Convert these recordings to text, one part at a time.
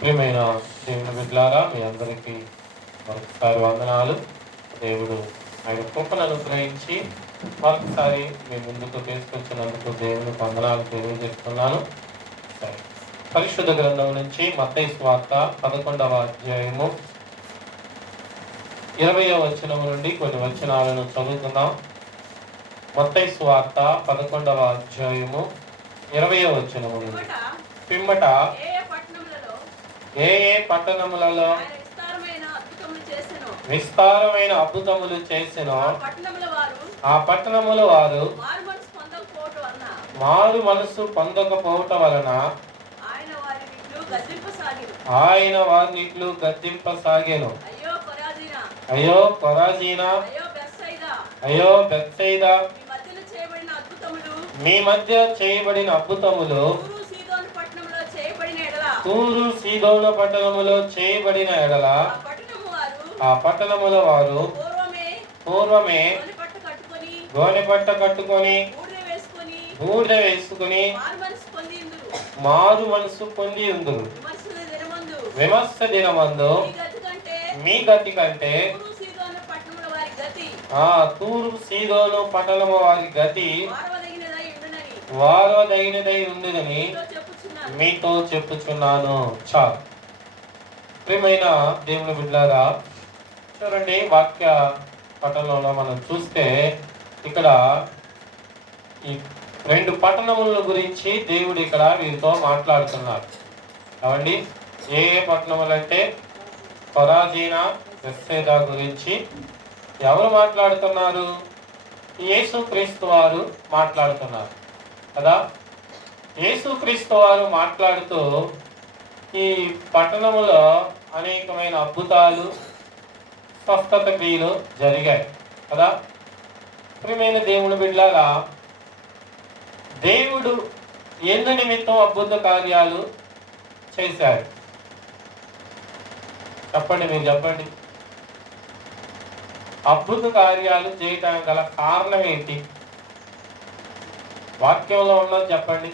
ప్రియమైన దేవుని బిడ్డలారా, మీ అందరికీ మరొకసారి వందనాలు. దేవుడు ఆయన కృపను అనుగ్రహించి మరొకసారి మీ ముందుకు తీసుకొచ్చినందుకు దేవుని వందనాలు తెలియజేస్తున్నాను. సరే, పరిశుద్ధ గ్రంథం నుంచి మత్తయి సువార్త 11వ అధ్యాయము 20వ వచనం నుండి కొన్ని వచనాలను చదువుకుందాం. మత్తయి సువార్త 11వ అధ్యాయము 20వ వచనం నుండి. పిమ్మట ఏ ఏ పట్టణములలో విస్తారమైన అద్భుతములు చేసెనో ఆ పట్టణముల వారు మారు మనసు పొందకపోవటం వలన ఆయన వారినిట్లు గద్దింపసాగెను. అయ్యో కొరాజీనా, అయ్యో బెత్సైదా, మీ మధ్య చేయబడిన అద్భుతములు తూరు సీదోను పట్టణములో చేయబడిన ఎడల ఆ పట్టణముల వారు పూర్వమే గోనె పట్ట కట్టుకొని బూడిద వేసుకుని మారు మనసు పొంది ఉందురు. విమర్శ దినమందు మీ గతి కంటే ఆ తూరు సీదోను పట్టణము వారి గతి వారదగినదై ఉండునని మీతో చెప్పుచున్నాను. చాలు. ప్రియమైన దేవుని బిడ్డలారా, చూడండి, వాక్య పట్టణంలో మనం చూస్తే ఇక్కడ ఈ 2 పట్టణముల గురించి దేవుడు ఇక్కడ వీరితో మాట్లాడుతున్నారు. కావండి, ఏ ఏ పట్టణములు అంటే కొరాజీనా, బెత్సైదా గురించి ఎవరు మాట్లాడుతున్నారు? యేసుక్రీస్తు వారు మాట్లాడుతున్నారు కదా. యేసుక్రీస్తు వారు మాట్లాడుతూ ఈ పట్టణములో అనేకమైన అద్భుతాలు, స్వస్థత క్రియలు జరిగాయి కదా. ప్రియమైన దేవుని బిడ్డలారా, దేవుడు ఎందు నిమిత్తం అద్భుత కార్యాలు చేశారు? చెప్పండి, మీరు చెప్పండి. అద్భుత కార్యాలు చేయడానికి గల కారణం ఏంటి? వాక్యంలో ఉన్నది చెప్పండి.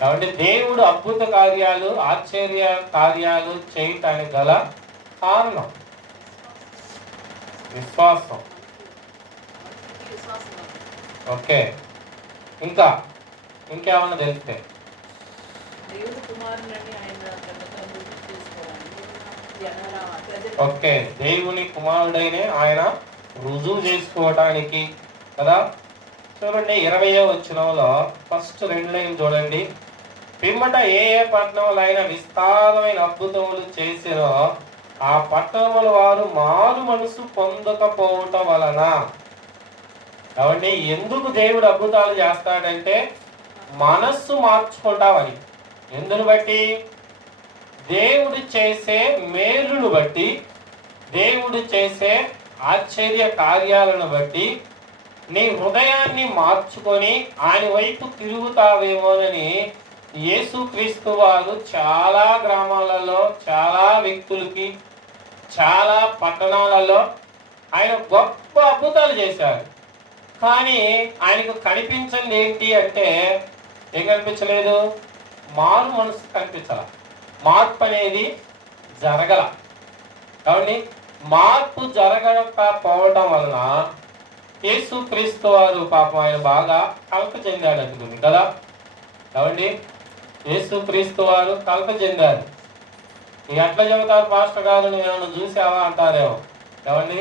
కాబట్టి దేవుడు అద్భుత కార్యాలు, ఆశ్చర్య కార్యాలు చేయటానికి గల కారణం విశ్వాసం. ఓకే, ఇంకేమన్నా తెలిస్తే? ఓకే, దేవుని కుమారుడైన ఆయన రుజువు చేసుకోవటానికి కదా. చూడండి, 20వ వచనంలో ఫస్ట్ 2 లైన్ చూడండి. పిమ్మట ఏ ఏ పట్టణములు అయినా విస్తారమైన అద్భుతములు చేసినో ఆ పట్టణముల వారు మారు మనసు పొందకపోవటం వలన. కాబట్టి ఎందుకు దేవుడు అద్భుతాలు చేస్తాడంటే మనస్సు మార్చుకుంటామని. ఎందును బట్టి? దేవుడు చేసే మేలును బట్టి, దేవుడు చేసే ఆశ్చర్య కార్యాలను బట్టి నీ హృదయాన్ని మార్చుకొని ఆయన వైపు తిరుగుతావేమోనని యేసుక్రీస్తు వారు చాలా గ్రామాలలో, చాలా వ్యక్తులకి, చాలా పట్టణాలలో ఆయన గొప్ప అద్భుతాలు చేశారు. కానీ ఆయనకు కనిపించింది ఏంటి అంటే, ఏం కనిపించలేదు? మారు మనసు కనిపించాల. మార్పు అనేది జరగల. కాబట్టి మార్పు జరగకపోవటం వలన యేసుక్రీస్తు వారు పాపం ఆయన బాగా కలత చెందాడు అనుకుంది కదా. కాబట్టి యేసుక్రీస్తు వారు కలత చెందారు. ఎట్లా చెబుతారు పాస్టర్ గారు, నువ్వేమన్నా చూసావా అంటారేమో. ఏమండి,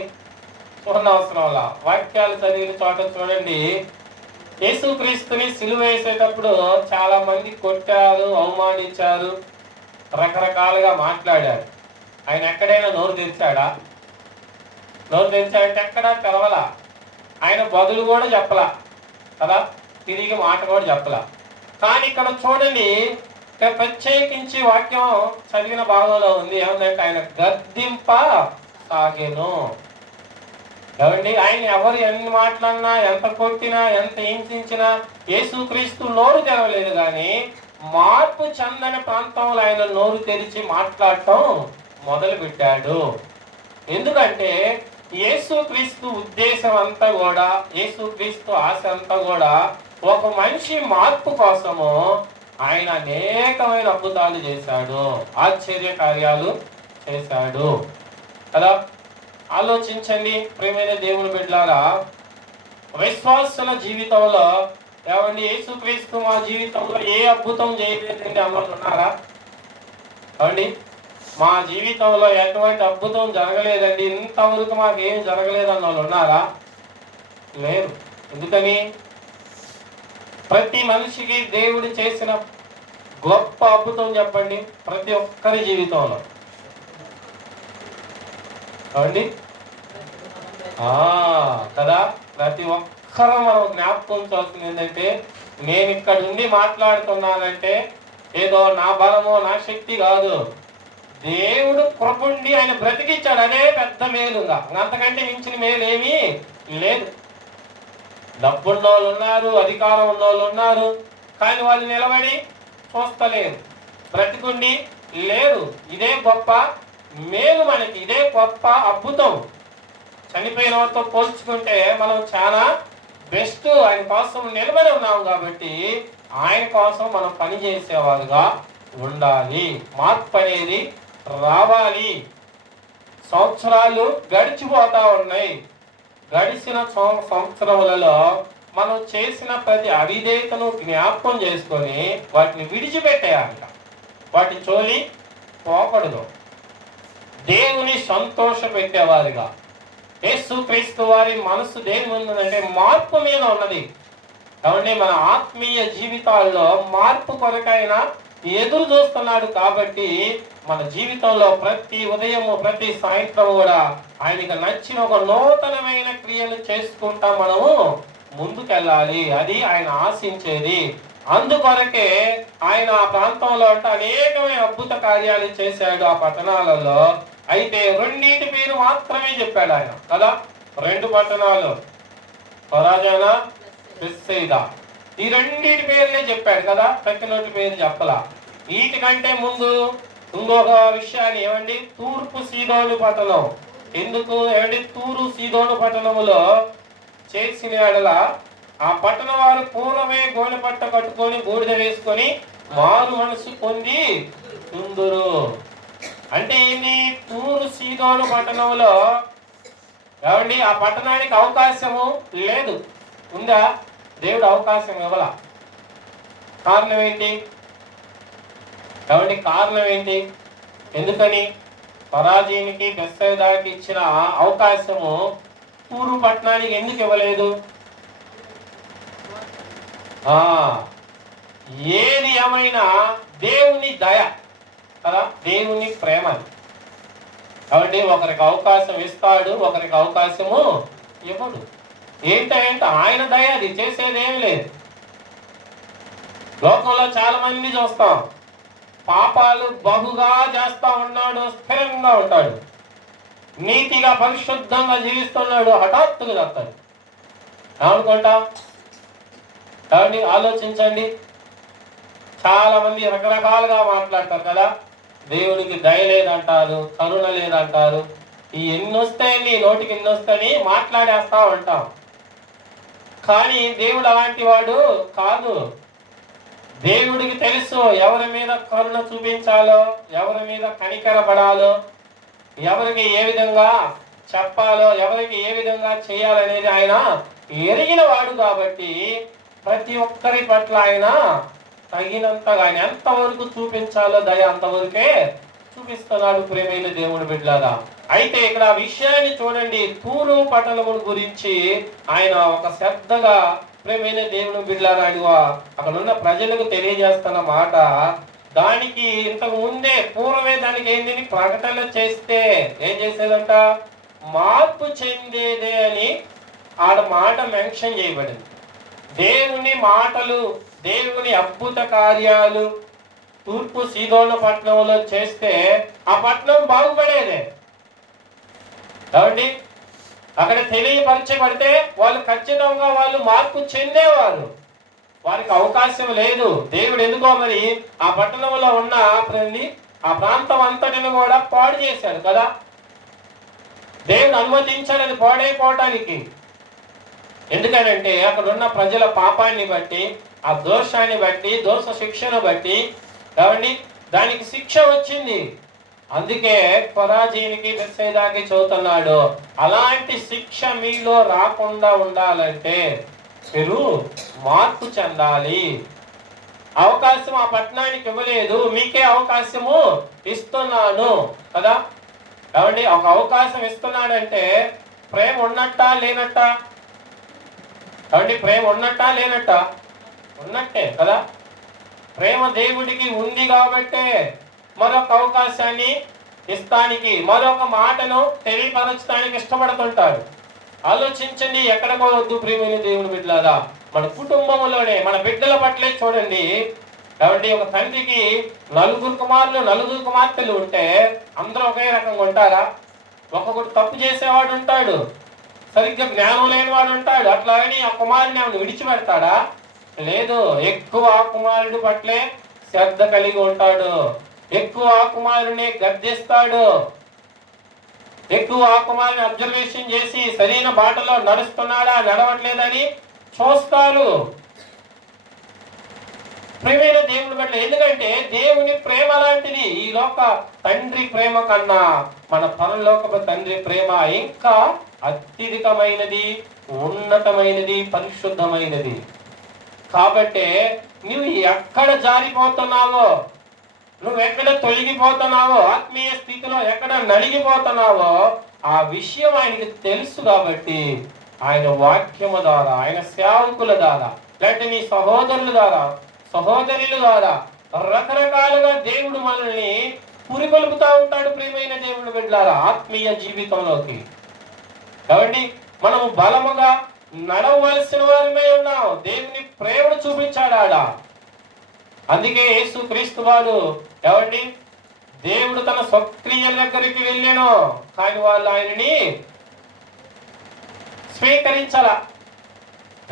చూడండి, అవసరం వల్ల వాక్యాలు చదివిన చోట చూడండి, యేసుక్రీస్తుని సిలువ వేసేటప్పుడు చాలా మంది కొట్టారు, అవమానించారు, రకరకాలుగా మాట్లాడారు. ఆయన ఎక్కడైనా నోరు తెరిచాడా? నోరు తెరిచాడంటే ఎక్కడా తెరవలా. ఆయన బదులు కూడా చెప్పలా కదా, తిరిగి మాట కూడా చెప్పలా. కానీ ఇక్కడ చూడండి, ప్రత్యేకించి వాక్యం చదివిన భాగంలో ఉంది. ఏమందంటే ఆయన గద్దింప సాగెను. ఏమండి, ఆయన ఎవరు ఎన్ని మాట్లాడినా, ఎంత కొట్టినా, ఎంత హింసించినా యేసుక్రీస్తు నోరు తెరవలేదు. కానీ మార్పు చెందని ప్రాంతంలో ఆయన నోరు తెరిచి మాట్లాడటం మొదలు పెట్టాడు. ఎందుకంటే యేసుక్రీస్తు ఉద్దేశం అంతా కూడా, యేసుక్రీస్తు ఆశ అంతా కూడా ఒక మనిషి మార్పు కోసము ఆయన అనేకమైన అద్భుతాలు చేశాడు, ఆశ్చర్య కార్యాలు చేశాడు కదా. ఆలోచించండి ప్రియమైన దేవుని బిడ్డలారా, విశ్వాసుల జీవితంలో ఏమండి యేసుక్రీస్తు మా జీవితంలో ఏ అద్భుతం చేయలేదండి అన్నోళ్ళు ఉన్నారా? ఏమండి మా జీవితంలో ఎటువంటి అద్భుతం జరగలేదండి, ఇంతవరకు మాకు ఏం జరగలేదు అన్న వాళ్ళు ఉన్నారా? లేరు. ఎందుకని? ప్రతి మనిషికి దేవుడు చేసిన గొప్ప అద్భుతం చెప్పండి ప్రతి ఒక్కరి జీవితంలో. ఏమండి కదా, ప్రతి ఒక్కరూ మనం జ్ఞాపకం చేస్తుంది ఏంటంటే, నేను ఇక్కడ ఉండి మాట్లాడుతున్నానంటే ఏదో నా బలమో నా శక్తి కాదు, దేవుడు కృపుండి ఆయన బ్రతికిచ్చాడు, అదే పెద్ద మేలుగా. అంతకంటే మించిన మేలు ఏమీ లేదు. డబ్బున్న వాళ్ళు ఉన్నారు, అధికారం ఉన్న వాళ్ళు ఉన్నారు, కానీ వాళ్ళు నిలబడి చూస్తలేరు, బ్రతికుండి లేరు. ఇదే గొప్ప మేలు మనకి, ఇదే గొప్ప అద్భుతం. చనిపోయిన వారితో పోల్చుకుంటే మనం చాలా బెస్ట్. ఆయన కోసం నిలబడి ఉన్నాం కాబట్టి ఆయన కోసం మనం పని చేసేవారుగా ఉండాలి. మార్పు అనేది రావాలి. సంవత్సరాలు గడిచిపోతా ఉన్నాయి. గడిచిన సంవత్సరములలో మనం చేసిన ప్రతి అవిధేయతను జ్ఞాపకం చేసుకొని వాటిని విడిచిపెట్టేయాలంట. వాటి చోలి పోకూడదు. దేవుని సంతోష పెట్టేవారిగా. యేసుక్రీస్తు వారి మనసు దేని ఉందంటే మార్పు మీద ఉన్నది. కాబట్టి మన ఆత్మీయ జీవితాల్లో మార్పు కొరకైనా ఎదురు చూస్తున్నాడు. కాబట్టి మన జీవితంలో ప్రతి ఉదయము ప్రతి సాయంత్రం కూడా ఆయనకు నచ్చిన ఒక నూతనమైన క్రియలు చేసుకుంటా మనము ముందుకెళ్ళాలి. అది ఆయన ఆశించేది. అందుకొరకే ఆయన ఆ ప్రాంతంలో అంటే అనేకమైన అద్భుత కార్యాలు చేశాడు ఆ పట్టణాలలో. అయితే రెండింటి పేరు మాత్రమే చెప్పాడు ఆయన కదా. 2 పట్టణాలు, కొరాజానా, బెత్సైదా, ఈ రెండింటి పేర్లే చెప్పాడు కదా. ప్రతి పేరు చెప్పలా. వీటికంటే ముందు ఇంకొక విషయాన్ని ఏమండి, తూర్పు సీదోను పట్టణం. ఎందుకు ఏమండి తూరు సీదోను పట్టణములో చేసిన ఎడల ఆ పట్టణ వారు పూర్వమే గోనె పట్ట కట్టుకొని బూడిద వేసుకొని మారు మనసు పొంది ఉందురు. అంటే ఏంటి? తూరు సీదోను పట్టణంలో ఏమండి ఆ పట్టణానికి అవకాశము లేదు. ఉందా? దేవుడు అవకాశం ఇవ్వాల. కారణం ఏంటి? ఏమండి కారణం ఏంటి? ఎందుకని పరాజీనికి బెత్సైదాకి ఇచ్చిన అవకాశము తూరు పట్టణానికి ఎందుకు ఇవ్వలేదు? ఏది ఏమైనా దేవుని దయ కదా, దేవుని ప్రేమ. కాబట్టి ఒకరికి అవకాశం ఇస్తాడు, ఒకరికి అవకాశము ఇవ్వడు. ఏంటంటే ఆయన దయ, అది చేసేదేమి లేదు. లోకంలో చాలా మంది చూస్తాం, పాపాలు బహుగా చేస్తా ఉన్నాడు, స్థిరంగా ఉంటాడు, నీతిగా పరిశుద్ధంగా జీవిస్తున్నాడు, హఠాత్తుగా చేస్తాడు. ఏమనుకుంటాం? కాబట్టి ఆలోచించండి. చాలా మంది రకరకాలుగా మాట్లాడతారు కదా. దేవునికి దయ లేదంటారు, కరుణ లేదంటారు. ఈ ఎన్నొస్తాయని నోటికి ఎన్నొస్తాయని మాట్లాడేస్తా ఉంటాం. కానీ దేవుడు అలాంటి వాడు కాదు. దేవుడికి తెలుసు ఎవరి మీద కరుణ చూపించాలో, ఎవరి మీద కనికరపడాలో, ఎవరికి ఏ విధంగా చెప్పాలో, ఎవరికి ఏ విధంగా చేయాలనేది ఆయన ఎరిగిన వాడు. కాబట్టి ప్రతి ఒక్కరి పట్ల ఆయన తగినంతగా, ఆయన ఎంతవరకు చూపించాలో దయ అంతవరకే చూపిస్తున్నాడు. ప్రేమైన దేవుని బిడ్డలారా, అయితే ఇక్కడ విషయాన్ని చూడండి. తూరు పట్టణము గురించి ఆయన ఒక శ్రద్ధగా ప్రేమైన దేవుని బిడ్డలారా అక్కడ ఉన్న ప్రజలకు తెలియజేస్తున్న మాట, దానికి ఇంతకు ముందే పూర్వమే దానికి ఏంటి ప్రకటన చేస్తే ఏం చేసేదంట? మార్పు చెందేదే అని ఆడ మాట మెన్షన్ చేయబడింది. దేవుని మాటలు, దేవుని అద్భుత కార్యాలు తూర్పు సీదోను పట్టణంలో చేస్తే ఆ పట్టణం బాగుపడేదే. కాబట్టి అక్కడ తెలియపరచబడితే వాళ్ళు ఖచ్చితంగా వాళ్ళు మార్పు చెందేవారు. వారికి అవకాశం లేదు. దేవుడు ఎందుకో మరి ఆ పట్టణంలో ఉన్న ఆ ప్రాంతం అంతటిని కూడా పాడు చేశాడు కదా. దేవుడు అనుమతించాడు అది పాడైపోవటానికి. ఎందుకనంటే అక్కడ ఉన్న ప్రజల పాపాన్ని బట్టి, ఆ దోషాన్ని బట్టి, దోష శిక్షను బట్టి కాబట్టి దానికి శిక్ష వచ్చింది. అందుకే కొరాజీనికి బెత్సైదాకి చదువుతున్నాడు, అలాంటి శిక్ష మీలో రాకుండా ఉండాలంటే మీరు మార్పు చెందాలి. అవకాశం ఆ పట్టణానికి ఇవ్వలేదు, మీకే అవకాశము ఇస్తున్నాను కదా. కాబట్టి ఒక అవకాశం ఇస్తున్నాడంటే ప్రేమ ఉన్నట్టా లేనట్టా? కాబట్టి ప్రేమ ఉన్నట్టా లేనట్టా? ఉన్నట్టే కదా. ప్రేమ దేవుడికి ఉంది కాబట్టే మరొక అవకాశాన్ని ఇస్తానికి, మరొక మాటను తెలియపరచడానికి ఇష్టపడుతుంటాడు. ఆలోచించండి, ఎక్కడికో వద్దు ప్రియమైన దేవుని బిడ్డలారా, మన కుటుంబంలోనే మన బిడ్డల పట్లే చూడండి. కాబట్టి ఒక తండ్రికి 4 కుమారులు 4 కుమార్తెలు ఉంటే అందరూ ఒకే రకంగా ఉంటారా? ఒక్కొక్కటి తప్పు చేసేవాడు ఉంటాడు, సరిగ్గా జ్ఞానం లేనివాడు ఉంటాడు. అట్లాగని ఆ కుమారుని ఆమెను విడిచిపెడతాడా? లేదు. ఎక్కువ ఆ కుమారుడి పట్లే శ్రద్ధ కలిగి ఉంటాడు, ఎక్కువ ఆ కుమారుని గద్దిస్తాడు, ఎక్కువ ఆ కుమారుని అబ్జర్వేషన్ చేసి సరైన బాటలో నడుస్తున్నాడా నడవట్లేదని చూస్తారు. ప్రియమైన దేవుని పట్ల, ఎందుకంటే దేవుని ప్రేమ లాంటిది. ఈ లోక తండ్రి ప్రేమ కన్నా మన పరలోకపు తండ్రి ప్రేమ ఇంకా అత్యధికమైనది, ఉన్నతమైనది, పరిశుద్ధమైనది. కాబట్టి నువ్వు ఎక్కడ జారిపోతున్నావో, నువ్వు ఎక్కడ తొలగిపోతున్నావో, ఆత్మీయ స్థితిలో ఎక్కడ నలిగిపోతున్నావో ఆ విషయం ఆయనకి తెలుసు. కాబట్టి ఆయన వాక్యము ద్వారా, ఆయన సేవకుల ద్వారా, లేకపోతే నీ సహోదరుల ద్వారా, సహోదరుల ద్వారా రకరకాలుగా దేవుడు మనల్ని పురికొల్పుతా ఉంటాడు. ప్రియమైన దేవుని బిడ్డలారా, ఆత్మీయ జీవితంలోకి. కాబట్టి మనము బలముగా నడవలసిన వారిమే ఉన్నాం. దేవుని ప్రేమను చూపించాడు ఆడ. అందుకే యేసు క్రీస్తు వారు ఏమండి, దేవుడు తన స్వక్రియల దగ్గరికి వెళ్ళాను, కానీ వాళ్ళు ఆయనని స్వీకరించాలా?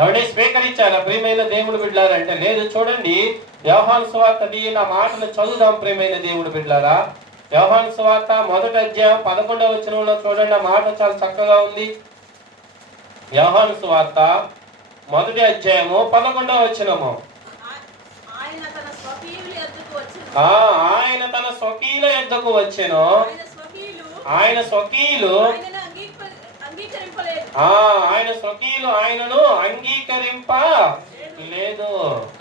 ఎవడే స్వీకరించాలా? ప్రియమైన దేవుడు బిడ్డలారంటే లేదు. చూడండి, యోహాను సువార్త నా మాటలు చదువుదాం. ప్రియమైన దేవుడు బిడ్డలారా, యోహాను సువార్త 1వ అధ్యాయం 11వ వచనంలో చూడండి, ఆ మాట చాలా చక్కగా ఉంది. యోహాను సువార్త 1వ అధ్యాయము 11వ వచనము. ఆయన తన స్వకీయుల యొద్దకు వచ్చెను, ఆయన స్వకీయులు ఆయనను అంగీకరింప లేదు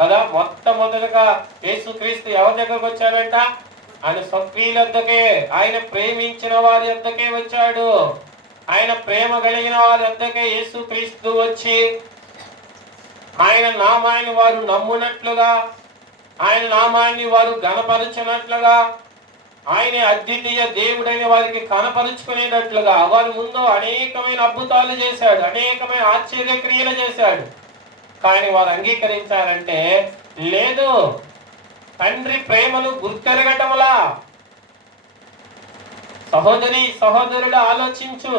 కదా. మొట్టమొదటిగా యేసుక్రీస్తు ఎవరి దగ్గరకు వచ్చాడంట? ఆయన స్వకీయుల యొద్దకే, ఆయన ప్రేమించిన వారి యొద్దకే వచ్చాడు. ఆయన ప్రేమ కలిగిన వారి యొద్దకే యేసుక్రీస్తు వచ్చి ఆయన నామాన్ని వారు నమ్మునట్లుగా, ఆయన నామాన్ని వారు ఘనపరచినట్లుగా, ఆయన అద్వితీయ దేవుడైన వారికి కనపరుచుకునేటట్లుగా వారి ముందు అనేకమైన అద్భుతాలు చేశాడు, అనేకమైన ఆశ్చర్యక్రియలు చేశాడు. కానీ వారు అంగీకరించారంటే లేదు. తండ్రి ప్రేమను గుర్తెరగటంలా. సహోదరి సహోదరుడు ఆలోచించు.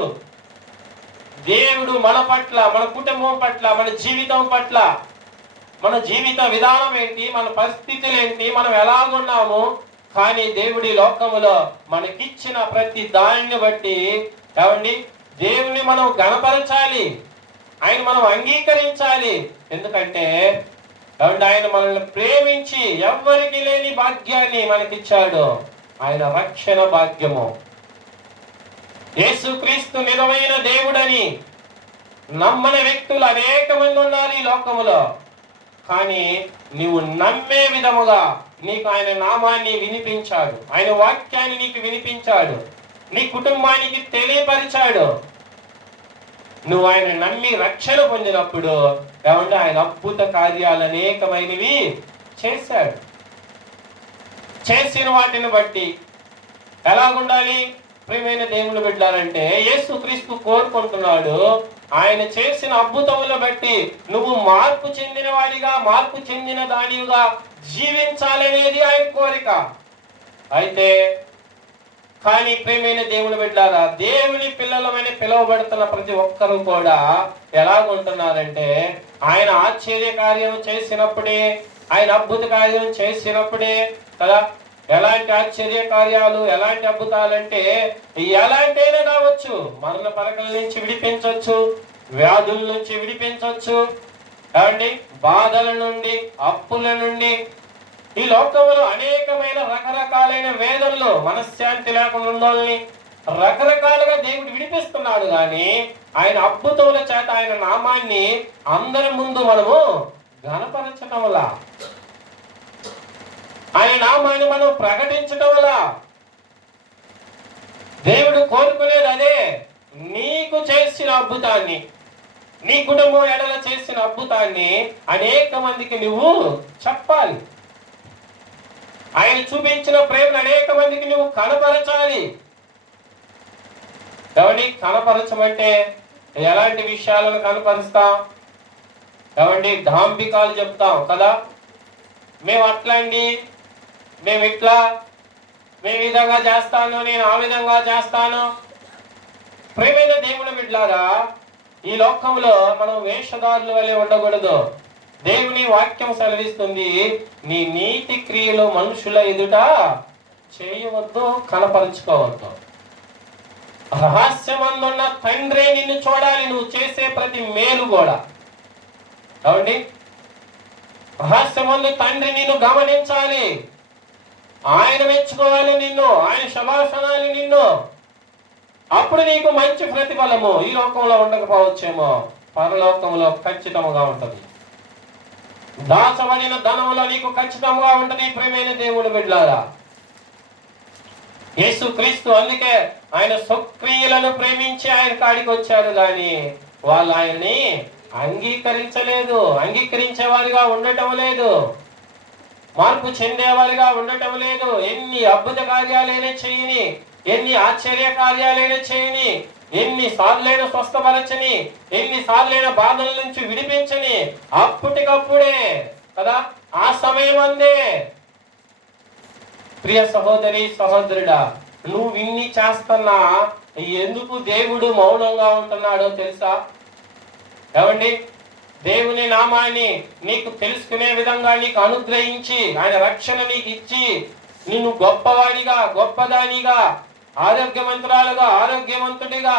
దేవుడు మన పట్ల, మన కుటుంబం పట్ల, మన జీవితం పట్ల, మన జీవిత విధానం ఏంటి, మన పరిస్థితులు ఏంటి, మనం ఎలాగున్నాము, కానీ దేవుడి లోకములో మనకిచ్చిన ప్రతి దానిని బట్టి ఏమండి దేవుని మనం గణపరచాలి, ఆయన మనం అంగీకరించాలి. ఎందుకంటే ఆయన మనల్ని ప్రేమించి ఎవ్వరికి లేని భాగ్యాన్ని మనకిచ్చాడు, ఆయన రక్షణ భాగ్యము. యేసుక్రీస్తు నిజమైన దేవుడని నమ్మని వ్యక్తులు అనేక మంది ఉన్నారు ఈ లోకములో. కానీ నీవు నమ్మే విధముగా నీకు ఆయన నామాన్ని వినిపించాడు, ఆయన వాక్యాన్ని నీకు వినిపించాడు, నీ కుటుంబానికి తెలియపరిచాడు. నువ్వు ఆయన నమ్మి రక్షణ పొందినప్పుడు ఏమంటే ఆయన అద్భుత కార్యాలు అనేకమైనవి చేశాడు. చేసిన వాటిని బట్టి ఎలాగుండాలి? ప్రియమైన దేవుని బిడ్డలారంటే యేసుక్రీస్తు కోరుకుంటున్నాడు, ఆయన చేసిన అద్భుతములను బట్టి నువ్వు మార్పు చెందిన వాడిగా, మార్పు చెందిన దానిగా జీవించాలనేది ఆయన కోరిక. అయితే కానీ ప్రియమైన దేవుని బిడ్డలారా, దేవుని పిల్లలమని పిలువబడుతున్న ప్రతి ఒక్కరూ కూడా ఎలాగుంటున్నారంటే ఆయన ఆశ్చర్య కార్యం చేసినప్పుడే, ఆయన అద్భుత కార్యం చేసినప్పుడే కదా. ఎలాంటి ఆశ్చర్య కార్యాలు, ఎలాంటి అద్భుతాలంటే ఎలాంటైనా కావచ్చు. మరణ పరకల నుంచి విడిపించవచ్చు, వ్యాధుల నుంచి విడిపించవచ్చు, ఏమండి బాధల నుండి, అప్పుల నుండి, ఈ లోకంలో అనేకమైన రకరకాలైన వేదనలు, మనశ్శాంతి లేకుండా ఉండాలని రకరకాలుగా దేవుడు విడిపిస్తున్నాడు. కానీ ఆయన అద్భుతముల చేత ఆయన నామాన్ని అందరి ముందు మనము ఘనపరచటం వల్ల, ఆయన నామాన్ని మనం ప్రకటించటం వల్ల దేవుడు కోరుకునేది అదే. నీకు చేసిన అద్భుతాన్ని, నీ కుటుంబం ఎడల చేసిన అద్భుతాన్ని అనేక మందికి నువ్వు చెప్పాలి. ఆయన చూపించిన ప్రేమను అనేక మందికి నువ్వు కనపరచాలి. ఏమండి కనపరచమంటే ఎలాంటి విషయాలను కనపరుస్తాం? ఏమండి డాంబికాలు చెప్తాం కదా, మేము అట్లా అండి, మేము ఇట్లా, మేము ఈ విధంగా చేస్తాను, నేను ఆ విధంగా చేస్తాను. ప్రేమైన దేవుని బిడ్డలారా, ఈ లోకంలో మనం వేషధారుల వలె ఉండకూడదు. దేవుని వాక్యం సెలవిస్తుంది, నీ నీతి క్రియలు మనుషుల ఎదుట చేయవద్దు, కనపరుచుకోవద్దు. రహస్యమందున్న తండ్రే నిన్ను చూడాలి, నువ్వు చేసే ప్రతి మేలు కూడా. ఏమండి రహస్యమందు తండ్రి నిన్ను గమనించాలి, ఆయన మెచ్చుకోవాలి నిన్ను, ఆయన శభాషణాలి నిన్ను. అప్పుడు నీకు మంచి ప్రతిఫలము ఈ లోకంలో ఉండకపోవచ్చేమో, పరలోకంలో ఖచ్చితంగా ఉంటది. దాచబడిన ధనంలో నీకు ఖచ్చితంగా ఉంటది. ప్రేమైన దేవుని బిడ్డలారా, యేసు క్రీస్తు అందుకే ఆయన స్వక్రియలను ప్రేమించి ఆయన కాడికి వచ్చారు. కానీ వాళ్ళు ఆయన్ని అంగీకరించలేదు, అంగీకరించేవారిగా ఉండటం లేదు, మార్పు చెందేవారిగా ఉండటం లేదు. ఎన్ని అద్భుత కార్యాలైనా చేయని, ఎన్ని ఆశ్చర్య కార్యాలైనా చేయని, ఎన్ని సార్లైన స్వస్థపరచని, ఎన్ని సార్లైన బాధల నుంచి విడిపించని, అప్పటికప్పుడే కదా, ఆ సమయం అందే. ప్రియ సహోదరి సహోదరుడా, నువ్వు ఇన్ని చేస్తున్నా ఎందుకు దేవుడు మౌనంగా ఉంటున్నాడో తెలుసా? ఏమండి దేవుని నామాన్ని నీకు తెలుసుకునే విధంగా నీకు అనుగ్రహించి, ఆయన రక్షణ నీకు ఇచ్చి, నిన్ను గొప్పవాడిగా, గొప్పదానిగా, ఆరోగ్యవంతురాలుగా, ఆరోగ్యవంతుడిగా,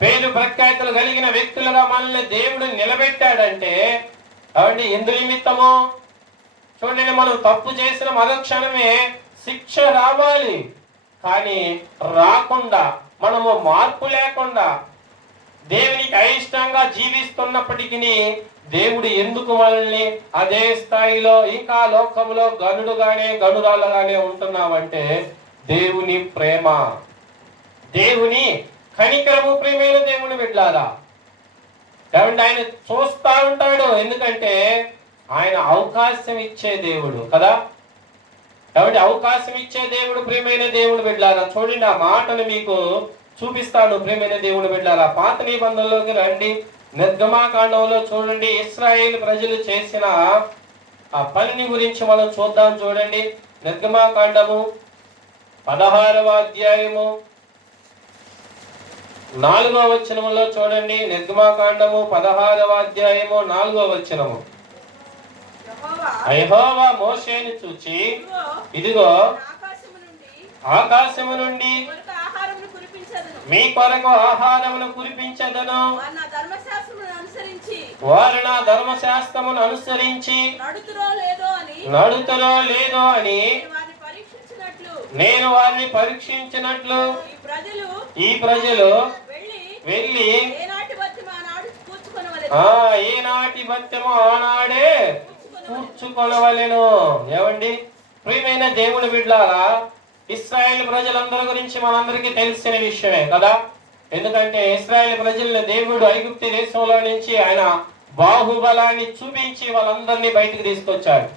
పేరు ప్రఖ్యాతులు కలిగిన వ్యక్తులుగా మనల్ని దేవుడు నిలబెట్టాడంటే అవండి ఎందు నిమిత్తము? చూడండి, మనం తప్పు చేసిన మరుక్షణమే శిక్ష రావాలి. కానీ రాకుండా, మనము మార్పు లేకుండా దేవునికి అయిష్టంగా జీవిస్తున్నప్పటికీ దేవుడు ఎందుకు మనల్ని అదే స్థాయిలో ఇంకా లోకంలో గనుడుగానే, గనురాలుగానే ఉంటున్నామంటే దేవుని ప్రేమ, దేవుని కనికరము. ప్రేమైన దేవుని బిడ్డలారా, ఏమంటే ఆయన చూస్తా ఉంటాడు. ఎందుకంటే ఆయన అవకాశం ఇచ్చే దేవుడు కదా. కాబట్టి అవకాశం ఇచ్చే దేవుడు. ప్రేమైన దేవుని బిడ్డలారా, చూడండి ఆ మాటను మీకు చూపిస్తాను. ప్రేమైన దేవుని బిడ్డలారా, పాత నిబంధనలోకి రండి. నిర్గమాకాండంలో చూడండి, ఇశ్రాయేలు ప్రజలు చేసిన ఆ పనిని గురించి మనం చూద్దాం. చూడండి, నిర్గమాకాండము 16వ అధ్యాయము 4వ వచనములో చూడండి. నిర్గమాకాండము 16వ అధ్యాయము 4వ వచనము. యెహోవా మోషేను చూచి, ఇదిగో ఆకాశము నుండి మీ కొరకు ఆహారమును కురిపించదను, వారు నా ధర్మశాస్త్రమును అనుసరించి నడుతురో లేదో అని నేను వారిని పరీక్షించినట్లు ఈ ప్రజలు వెళ్ళి ఏనాటి భత్యమో ఆనాడే కూర్చుకొనవలెను. ఏమండి ప్రియమైన దేవుని బిడ్డలారా, ఇశ్రాయేల్ ప్రజలందరి గురించి మనందరికీ తెలిసిన విషయమే కదా. ఎందుకంటే ఇశ్రాయేల్ ప్రజలను దేవుడు ఐగుప్తు దేశంలో నుంచి ఆయన బాహుబలాన్ని చూపించి వాళ్ళందరినీ బయటికి తీసుకొచ్చాడు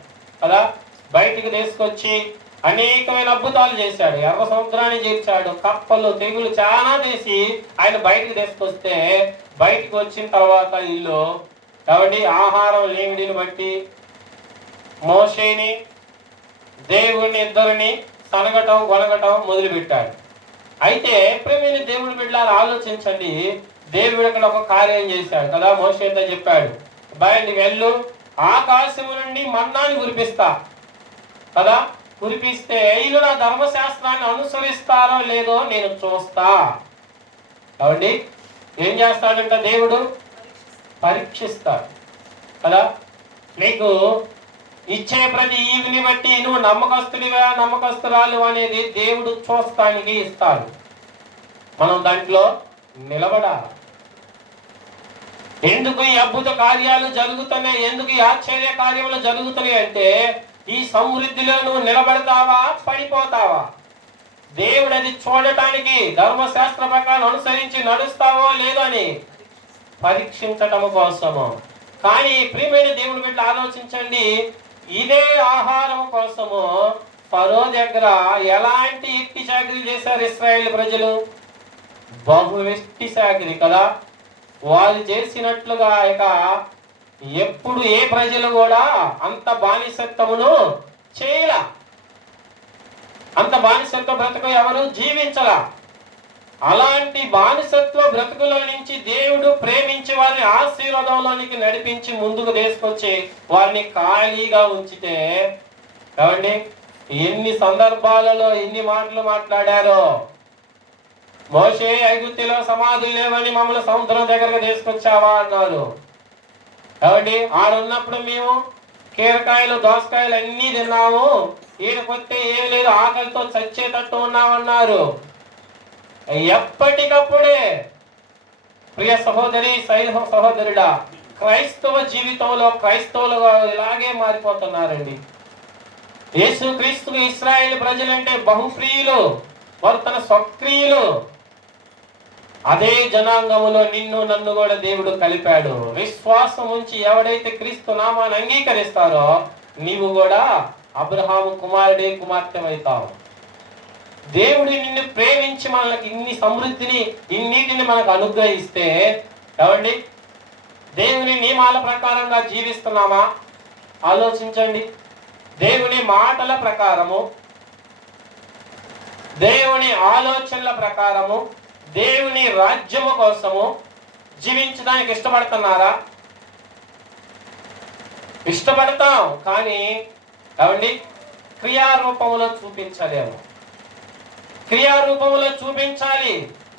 కదా. బయటికి తీసుకొచ్చి అనేకమైన అద్భుతాలు చేశాడు. ఎర్ర సముద్రాన్ని చేర్చాడు, కప్పలు, తెగులు చాలా చేసి ఆయన బయటికి తీసుకొస్తే, బయటికి వచ్చిన తర్వాత వీళ్ళు కాబట్టి ఆహారం లేమిడిని బట్టి మోషేని, దేవుని ఇద్దరిని సనగటం, గొనగటం మొదలుపెట్టాడు. అయితే ప్రేమైన దేవుని బిడ్డలారా, ఆలోచించండి. దేవుడు ఇక్కడ ఒక కార్యం చేశాడు కదా. మోషేతో చెప్పాడు, బయటికి వెళ్ళు, ఆకాశము నుండి మన్నాని కురిపిస్తా కదా. కురిపిస్తే వీళ్ళు నా ధర్మశాస్త్రాన్ని అనుసరిస్తారో లేదో నేను చూస్తా. కాబట్టి ఏం చేస్తాడంట? దేవుడు పరీక్షిస్తాడు. కదా. నీకు ఇచ్చే ప్రతి ఈవిని బట్టి నువ్వు నమ్మకస్తుడివా నమ్మకస్తురాలు అనేది దేవుడు చూస్తానికి ఇస్తాడు. మనం దాంట్లో నిలబడాలి. ఎందుకు ఈ అద్భుత కార్యాలు జరుగుతున్నాయి, ఎందుకు ఈ ఆశ్చర్య కార్యములు జరుగుతున్నాయి అంటే ఈ సమృద్ధిలో నువ్వు నిలబడతావా, పడిపోతావా? దేవుడు అది చూడటానికి ధర్మశాస్త్ర ప్రకారం అనుసరించి నడుస్తావో లేదో అని పరీక్షించటం కోసము. కానీ ప్రియమైన దేవుని బిడ్డ ఆలోచించండి, ఇదే ఆహారం కోసము ఫరో దగ్గర ఎలాంటి ఇట్టి చాకరీ చేశారు ఇశ్రాయేలు ప్రజలు? బహు ఇట్టి చాకరీ కదా. వాళ్ళు చేసినట్లుగా ఇక ఎప్పుడు ఏ ప్రజలు కూడా అంత బానిసత్వమును చేయల, అంత బానిసత్వ బ్రతుకు ఎవరు జీవించలా. అలాంటి బానిసత్వ బ్రతుకుల నుంచి దేవుడు ప్రేమించి వారిని ఆశీర్వాదంలోనికి నడిపించి ముందుకు తీసుకొచ్చి వారిని ఖాళీగా ఉంచితే ఏమండి ఎన్ని సందర్భాలలో ఎన్ని మాటలు మాట్లాడారో. మోషే ఐగుప్తులో సమాధులు లేవని మమ్మల్ని సముద్రం దగ్గరకు తీసుకొచ్చావా అన్నారు. కాబట్టి ఆడున్నప్పుడు మేము కీరకాయలు దోసకాయలు అన్నీ తిన్నాము, ఈడకొస్తే ఏం లేదు ఆకలితో చచ్చేటట్టు ఉన్నామన్నారు. ఎప్పటికప్పుడే ప్రియ సహోదరి సహోదరుడా, క్రైస్తవ జీవితంలో క్రైస్తవులుగా ఇలాగే మారిపోతున్నారండి. యేసు క్రీస్తుకు ఇశ్రాయేలు ప్రజలంటే బహుప్రియులు, వారు తన స్వక్రియులు. అదే జనాంగములో నిన్ను నన్ను కూడా దేవుడు కలిపాడు. విశ్వాసం ఉంచి ఎవడైతే క్రీస్తు నామాన్ని అంగీకరిస్తారో నీవు కూడా అబ్రహాము కుమారుడే కుమార్తెమవుతావు. దేవుడు నిన్ను ప్రేమించి మనకి ఇన్ని సమృద్ధిని ఇన్నిటిని మనకు అనుగ్రహిస్తే ఏమండి దేవుని నియమాల ప్రకారంగా జీవిస్తున్నామా? ఆలోచించండి. దేవుని మాటల ప్రకారము, దేవుని ఆలోచనల ప్రకారము, దేవుని రాజ్యము కోసము జీవించడానికి ఇష్టపడుతున్నారా? ఇష్టపడతాం, కానీ ఏమండి క్రియారూపంలో చూపించలేము. క్రియారూపంలో చూపించాలి.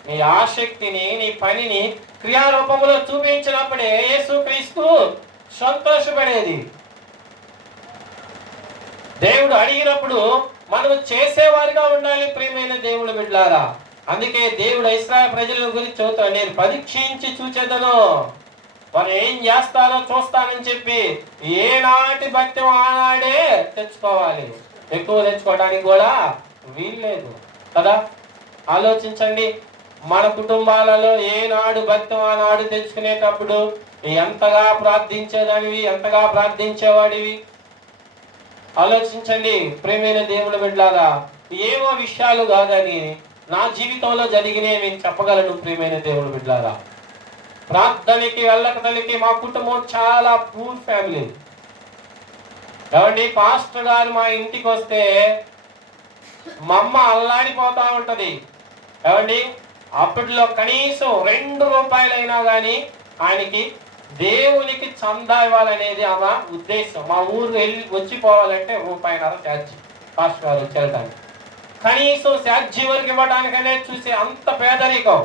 నీ ఆసక్తిని, నీ పనిని క్రియారూపంలో చూపించినప్పుడే యేసుక్రీస్తు సంతోషపడేది. దేవుడు అడిగినప్పుడు మనం చేసేవారిగా ఉండాలి. ప్రియమైన దేవుని బిడ్డలారా, అందుకే దేవుడు ఇశ్రాయేలు ప్రజల గురించి చెబుతాడు, నేను పరీక్షించి చూచేదను, వారు ఏం చేస్తారో చూస్తానని చెప్పి ఏనాటి భక్తి ఆనాడే తెచ్చుకోవాలి. ఎక్కువ తెచ్చుకోవడానికి కూడా వీల్లేదు కదా. ఆలోచించండి, మన కుటుంబాలలో ఏనాడు భక్తి ఆనాడు తెచ్చుకునేటప్పుడు ఎంతగా ప్రార్థించేదానివి, ఎంతగా ప్రార్థించేవాడివి. ఆలోచించండి ప్రియమైన దేవుని బిడ్డలారా, ఏవో విషయాలు కాదని నా జీవితంలో జరిగినవి నేను చెప్పగలను. ప్రియమైన దేవుని బిడ్డలారా, ప్రార్థనకి వెళ్ళక తల్లికి మా కుటుంబం చాలా పూర్ ఫ్యామిలీ. ఏమండి పాస్టర్ గారు మా ఇంటికి వస్తే మా అమ్మ అల్లాడిపోతా ఉంటది. ఏమండి అప్పట్లో కనీసం 2 రూపాయలైనా కానీ ఆయనకి దేవునికి చందా ఇవ్వాలనేది ఆమె ఉద్దేశం. మా ఊరు వెళ్ళి వచ్చిపోవాలంటే ₹1.5 ఛార్జీ పాస్టర్ గారు వచ్చి వెళ్ళడానికి. కనీసం ఛార్జీ వరకు ఇవ్వడానికనే చూసే అంత పేదరికం.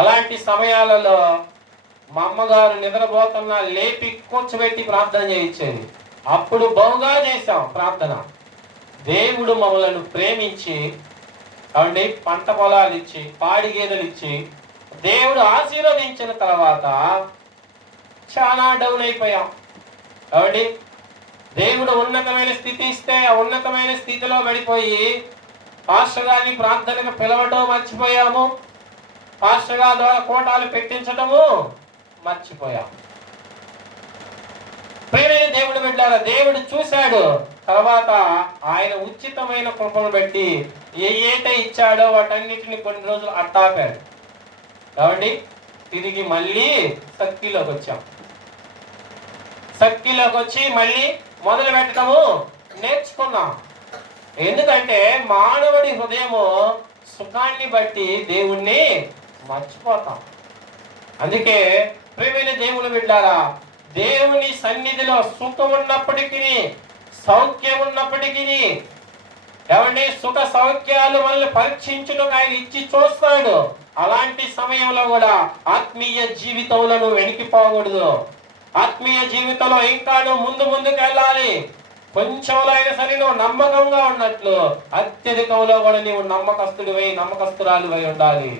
అలాంటి సమయాలలో మా అమ్మగారు నిద్రపోతున్నా లేపి కూర్చోబెట్టి ప్రార్థన చేయించేది. అప్పుడు బహుగా చేశాం ప్రార్థన. దేవుడు మమ్మలను ప్రేమించి అవండి పంట పొలాలు ఇచ్చి, పాడి గేదెలు ఇచ్చి, దేవుడు ఆశీర్వదించిన తర్వాత చాలా డౌన్ అయిపోయాం. అవండి దేవుడు ఉన్నతమైన స్థితి ఇస్తే ఆ ఉన్నతమైన స్థితిలో పడిపోయి పాస్టర్ గారిని ప్రార్థనకు పిలవటం మర్చిపోయాము. పాస్టర్ గారి ద్వారా కోటాలు పెట్టించటము మర్చిపోయాము. ప్రియమైన దేవుడు బిడ్డలారా, దేవుడు చూశాడు. తర్వాత ఆయన ఉచితమైన కృపను బట్టి ఏటై ఇచ్చాడో వాటన్నిటిని కొన్ని రోజులు అట్టాపాడు. కాబట్టి తిరిగి మళ్ళీ శక్తిలోకి వచ్చాం. శక్తిలోకి వచ్చి మళ్ళీ మొదలు పెట్టడము నేర్చుకున్నాం. ఎందుకంటే మానవుడి హృదయము సుఖాన్ని బట్టి దేవుణ్ణి మర్చిపోతాం. అందుకే ప్రియమైన దేవుని బిడ్డలారా, దేవుని సన్నిధిలో సుఖం ఉన్నప్పటికీ, సౌఖ్యం ఉన్నప్పటికీ, ఏమండి సుఖ సౌఖ్యాలు మనల్ని పరీక్షించుటకు ఆయన ఇచ్చి చూస్తాడు. అలాంటి సమయంలో కూడా ఆత్మీయ జీవితంలో నువ్వు వెనక్కిపోకూడదు. ఆత్మీయ జీవితంలో ఇంకా నువ్వు ముందుకు వెళ్ళాలి. కొంచెంలో అయినా సరే నువ్వు నమ్మకంగా ఉన్నట్లు అత్యధికంలో కూడా నీవు నమ్మకస్తురాలివై ఉండాలి.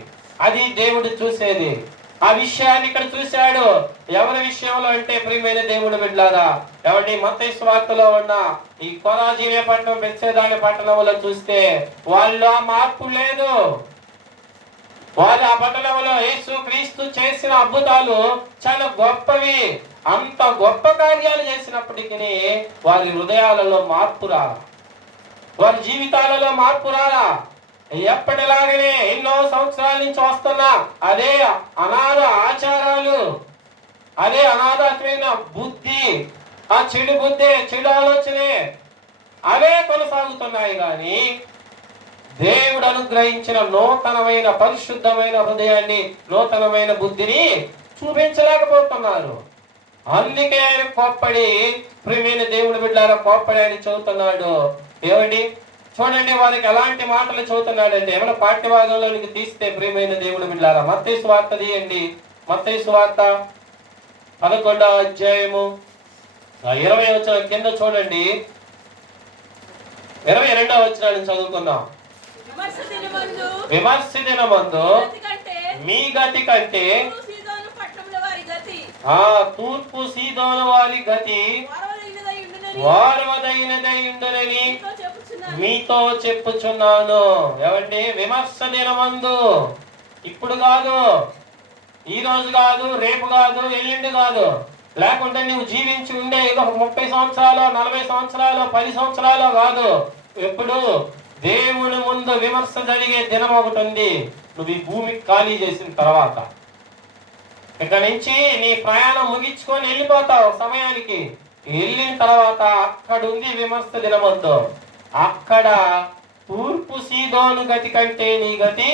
అది దేవుడు చూసేది. ఆ విషయాన్ని ఇక్కడ చూశాడు. ఎవరి విషయంలో అంటే ప్రియమైన దేవుడు బిడ్డలారా, ఎవరి మత్తయి సువార్తలో ఉన్న ఈ కొరాజీనే పట్టణం, బెత్సెదా పట్టణంలో చూస్తే వాళ్ళు ఆ మార్పు లేదు. వారు ఆ పట్టణంలో యేసు క్రీస్తు చేసిన అద్భుతాలు చాలా గొప్పవి. అంత గొప్ప కార్యాలు చేసినప్పటికీ వారి హృదయాలలో మార్పు రాలా, వారి జీవితాలలో మార్పు రాలా. ఎప్పటిలాగనే ఎన్నో సంవత్సరాల నుంచి వస్తున్న అదే అనాథ ఆచారాలు, అదే అనాథమైన బుద్ధి, ఆ చెడు బుద్ధి, చెడు ఆలోచనే అవే కొనసాగుతున్నాయి. కానీ దేవుడు అనుగ్రహించిన నూతనమైన పరిశుద్ధమైన హృదయాన్ని, నూతనమైన బుద్ధిని చూపించలేకపోతున్నారు. అందుకే ఆయన కోప్పడి, ప్రియమైన దేవుడు బిడ్డలారా, కోప్పడి ఆయన చదువుతున్నాడు. ఏమండి చూడండి వారికి ఎలాంటి మాటలు చదువుతున్నాడంటే, ఏమైనా పాఠ్యభాగంలోనికి తీస్తే ప్రియమైన దేవుడు బిడ్డలారా, మత్తయి సువార్త తీయండి. మత్తయి సువార్త 11వ అధ్యాయము 20వ వచనం కింద చూడండి. 22వ వచనాన్ని చదువుకుందాం. విమర్శ దినమందు మీ గతి కంటే తూర్పు సీదోను వారి గతి వారవదైనదైయుండునని మీతో చెప్పుచున్నాను. ఏమండి, విమర్శ దినమందు, ఇప్పుడు కాదు, ఈ రోజు కాదు, రేపు కాదు, ఎల్లుండి కాదు, లేకుంటే నువ్వు జీవించి ఉండే ఏదో 30 సంవత్సరాలు, 40 సంవత్సరాలు, 10 సంవత్సరాలు కాదు. ఎప్పుడు దేవుని ముందు విమర్శ జరిగే దినం ఒకటి ఉంది. నువ్వు ఈ భూమికి ఖాళీ చేసిన తర్వాత, ఇక నుంచి నీ ప్రయాణం ముగించుకొని వెళ్ళిపోతావు. సమయానికి వెళ్ళిన తర్వాత అక్కడ ఉంది విమర్శ దినమందు. అక్కడ తూర్పు సీదోను గతి కంటే నీ గతి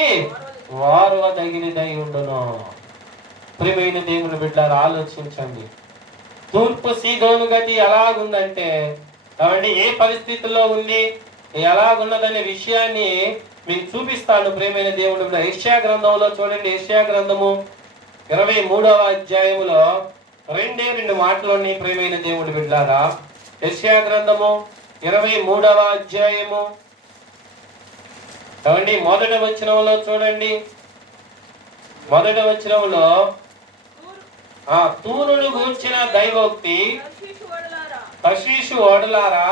వారవదగినదై ఉండును. ప్రియమైన దేవుని బిడ్డలారా, ఆలోచించండి. తూర్పు సీదోను గతి ఎలాగుందంటే, కాబట్టి ఏ పరిస్థితుల్లో ఉంది, ఎలాగున్నదనే విషయాన్ని మీకు చూపిస్తాను. ప్రియమైన దేవుడు, యెషయా గ్రంథంలో చూడండి. యెషయా గ్రంథము 23వ అధ్యాయములో 2 మాటలోని ప్రియమైన దేవుడు బిడ్డలారా, యెషయా గ్రంథము 23వ అధ్యాయము కాబట్టి మొదటి వచనంలో చూడండి. మొదటి వచనంలో తూరును గూర్చిన దైవోక్తి, తర్షీషు ఓడలారా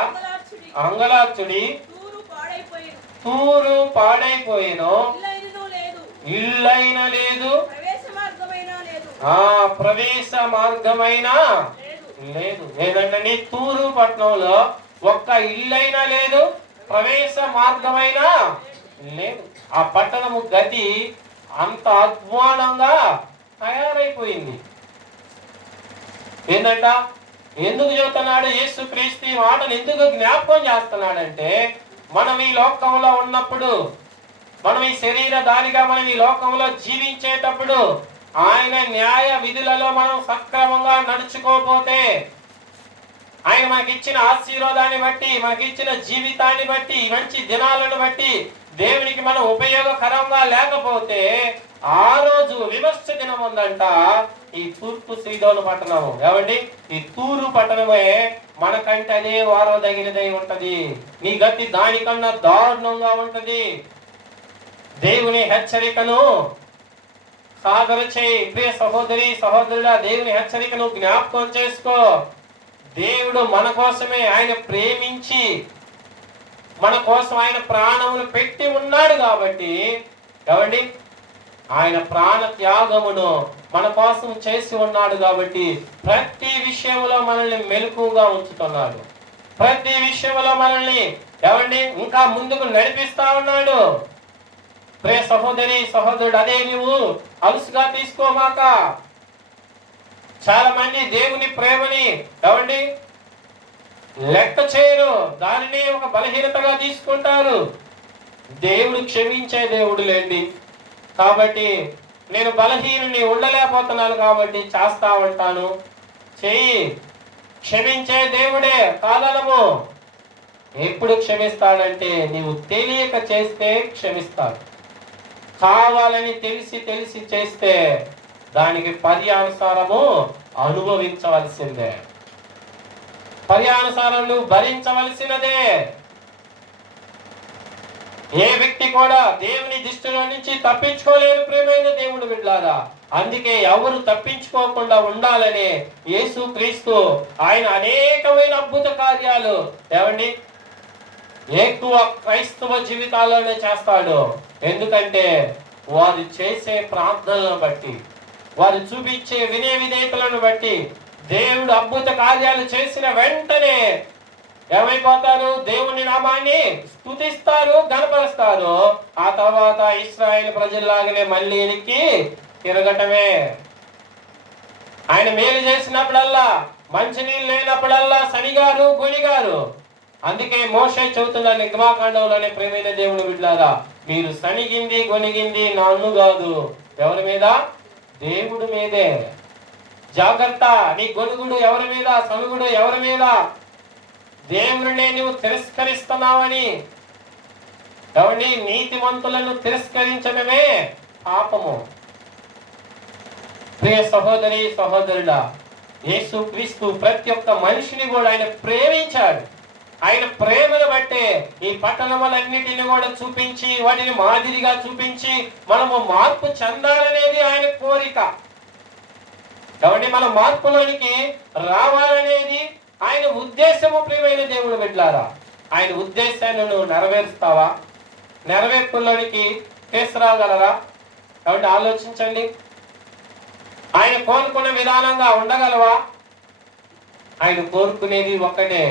అంగలార్చుడి, తూరు పాడైపోయేను, ఇల్లైన లేదు, ప్రవేశ మార్గమైన లేదు. ఏదంటే తూరు పట్టణంలో ఒక్క ఇల్లైనా లేదు, ప్రవేశ మార్గమైనా లేదు. ఆ పట్టణము గతి అంత అధ్వానంగా తయారైపోయింది. ఏంటంట, ఎందుకు చెబుతున్నాడు యేసు క్రీస్తు ఈ మాటను ఎందుకు జ్ఞాపకం చేస్తున్నాడంటే, మనం ఈ లోకంలో ఉన్నప్పుడు, మనం ఈ శరీరధారిగా మనం ఈ లోకంలో జీవించేటప్పుడు ఆయన న్యాయ విధులలో మనం సక్రమంగా నడుచుకోకపోతే, ఆయన మనకిచ్చిన ఆశీర్వాదాన్ని బట్టి, మనకిచ్చిన జీవితాన్ని బట్టి, మంచి దినాలను బట్టి దేవునికి మనం ఉపయోగకరంగా లేకపోతే ఆ రోజు విమర్శ దినం ఉందంట. ఈ తూర్పు సీదోను పట్టణము, ఏమండి, ఈ తూరు పట్టణమే మనకంటే అదే వారవదగినదై ఉంటది. నీ గతి దానికన్నా దారుణంగా ఉంటది. దేవుని హెచ్చరికను సాగరు చేయి. ప్రియ సహోదరి సహోదరుడా, దేవుని హెచ్చరికను జ్ఞాపకం చేసుకో. దేవుడు మన కోసమే, ఆయన ప్రేమించి మన కోసం ఆయన ప్రాణములు పెట్టి ఉన్నాడు కాబట్టి, కాబట్టి ఆయన ప్రాణ త్యాగమును మన కోసం చేసి ఉన్నాడు కాబట్టి ప్రతి విషయంలో మనల్ని మెలకుగా ఉంచుతున్నాడు. ప్రతి విషయంలో మనల్ని ఏమండి ఇంకా ముందుకు నడిపిస్తా ఉన్నాడు. ప్రియ సహోదరి సహోదరుడు, అదే నువ్వు అలుసుగా తీసుకోమాక. చాలా మంది దేవుని ప్రేమని ఏమండి లెక్క చేయరు, దానిని ఒక బలహీనతగా తీసుకుంటారు. దేవుడు క్షమించే దేవుడు లేండి, కాబట్టి నేను బలహీనుని ఉండలేకపోతున్నాను కాబట్టి చేస్తా ఉంటాను. చెయ్యి, క్షమించే దేవుడే, కాదనము. ఎప్పుడు క్షమిస్తాడంటే నీవు తెలియక చేస్తే క్షమిస్తాడు. కావాలని తెలిసి చేస్తే దానికి పర్యానుసారము అనుభవించవలసిందే. పర్యానుసారం నువ్వు భరించవలసినదే. ఏ వ్యక్తి కూడా దేవుని దృష్టిలో నుంచి తప్పించుకోలేరు ప్రియమైన దేవుని బిడ్డలారా. అందుకే ఎవరు తప్పించుకోకుండా ఉండాలని యేసు క్రీస్తు ఆయన అనేకమైన అద్భుత కార్యాలు ఏమండి ఎక్కువ క్రైస్తవ జీవితాల్లోనే చేస్తాడు. ఎందుకంటే వారు చేసే ప్రార్థనలను బట్టి, వారు చూపించే వినయ విధేయతలను బట్టి దేవుడు అద్భుత కార్యాలు చేసిన వెంటనే ఏమైపోతారు? దేవుని నామాన్ని స్తుతిస్తారు, గణపరుస్తారు. ఆ తర్వాత ఇశ్రాయేలు ప్రజల్లాగానే మళ్ళీ వెనక్కి తిరగటమే. ఆయన మేలు చేసినప్పుడల్లా, మంచినీళ్ళు లేనప్పుడల్లా సనిగారు, గొనిగారు. అందుకే మోషే చెబుతున్న నిర్గమాకాండంలోనే ప్రియమైన దేవుని బిడ్డలారా, మీరు సనిగింది గొనిగింది నన్ను కాదు, ఎవరి మీద? దేవుడి మీదే. జాగ్రత్త, నీ గొనుగుడు ఎవరి మీద? సనుగుడు ఎవరి మీద? దేవుడినే నువ్వు తిరస్కరిస్తున్నావని. ఎవరిని? నీతిమంతులను తిరస్కరించడమే పాపము. ప్రియ సహోదరి సహోదరుడా, యేసు క్రీస్తు ప్రతి ఒక్క మనిషిని కూడా ఆయన ప్రేమించాడు. ఆయన ప్రేమను బట్టే ఈ పట్టణములన్నిటిని కూడా చూపించి, వాటిని మాదిరిగా చూపించి మనము మార్పు చెందాలనేది ఆయన కోరిక. కాబట్టి మన మార్పులోనికి రావాలనేది ఆయన ఉద్దేశము. ప్రియమైన దేవుడు బిడ్డలారా, ఆయన ఉద్దేశాన్ని నువ్వు నెరవేరుస్తావా? నెరవేర్పులోనికి తీసుకురాగలరా? కాబట్టి ఆలోచించండి. ఆయన కోరుకున్న విధానంగా ఉండగలవా? ఆయన కోరుకునేది ఒక్కటే,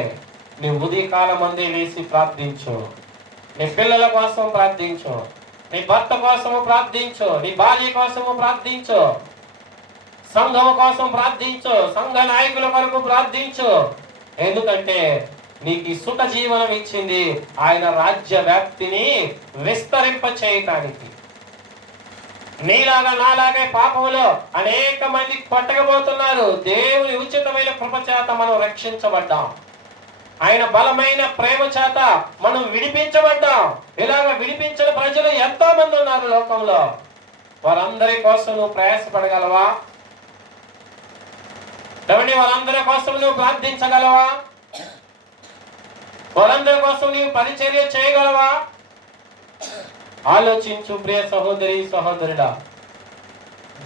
నీ ఉదయకాలం అందే వేసి ప్రార్థించు, నీ పిల్లల కోసం ప్రార్థించు, నీ భర్త కోసము ప్రార్థించు, నీ భార్య కోసము ప్రార్థించు, సంఘం కోసం ప్రార్థించు, సంఘ నాయకుల కొరకు ప్రార్థించు. ఎందుకంటే నీకు ఈ సుఖ జీవనం ఇచ్చింది ఆయన రాజ్య వ్యాప్తిని విస్తరింప చేయటానికి. నీలాగా నాలాగే పాపములో అనేక మంది కొట్టకపోతున్నారు. దేవుని ఉచితమైన కృప చేత మనం రక్షించబడ్డాం. ఆయన బలమైన ప్రేమ చేత మనం విడిపించబడ్డాం. ఇలాగ విడిపించిన ప్రజలు ఎంతో మంది ఉన్నారు లోకంలో. వారందరి కోసం నువ్వు ప్రయాసపడగలవా? వారందరి కోసం నువ్వు ప్రార్థించగలవా? వారందరి కోసం నీవు పరిచర్య చేయగలవా? ఆలోచించు ప్రియ సహోదరి సహోదరుడా.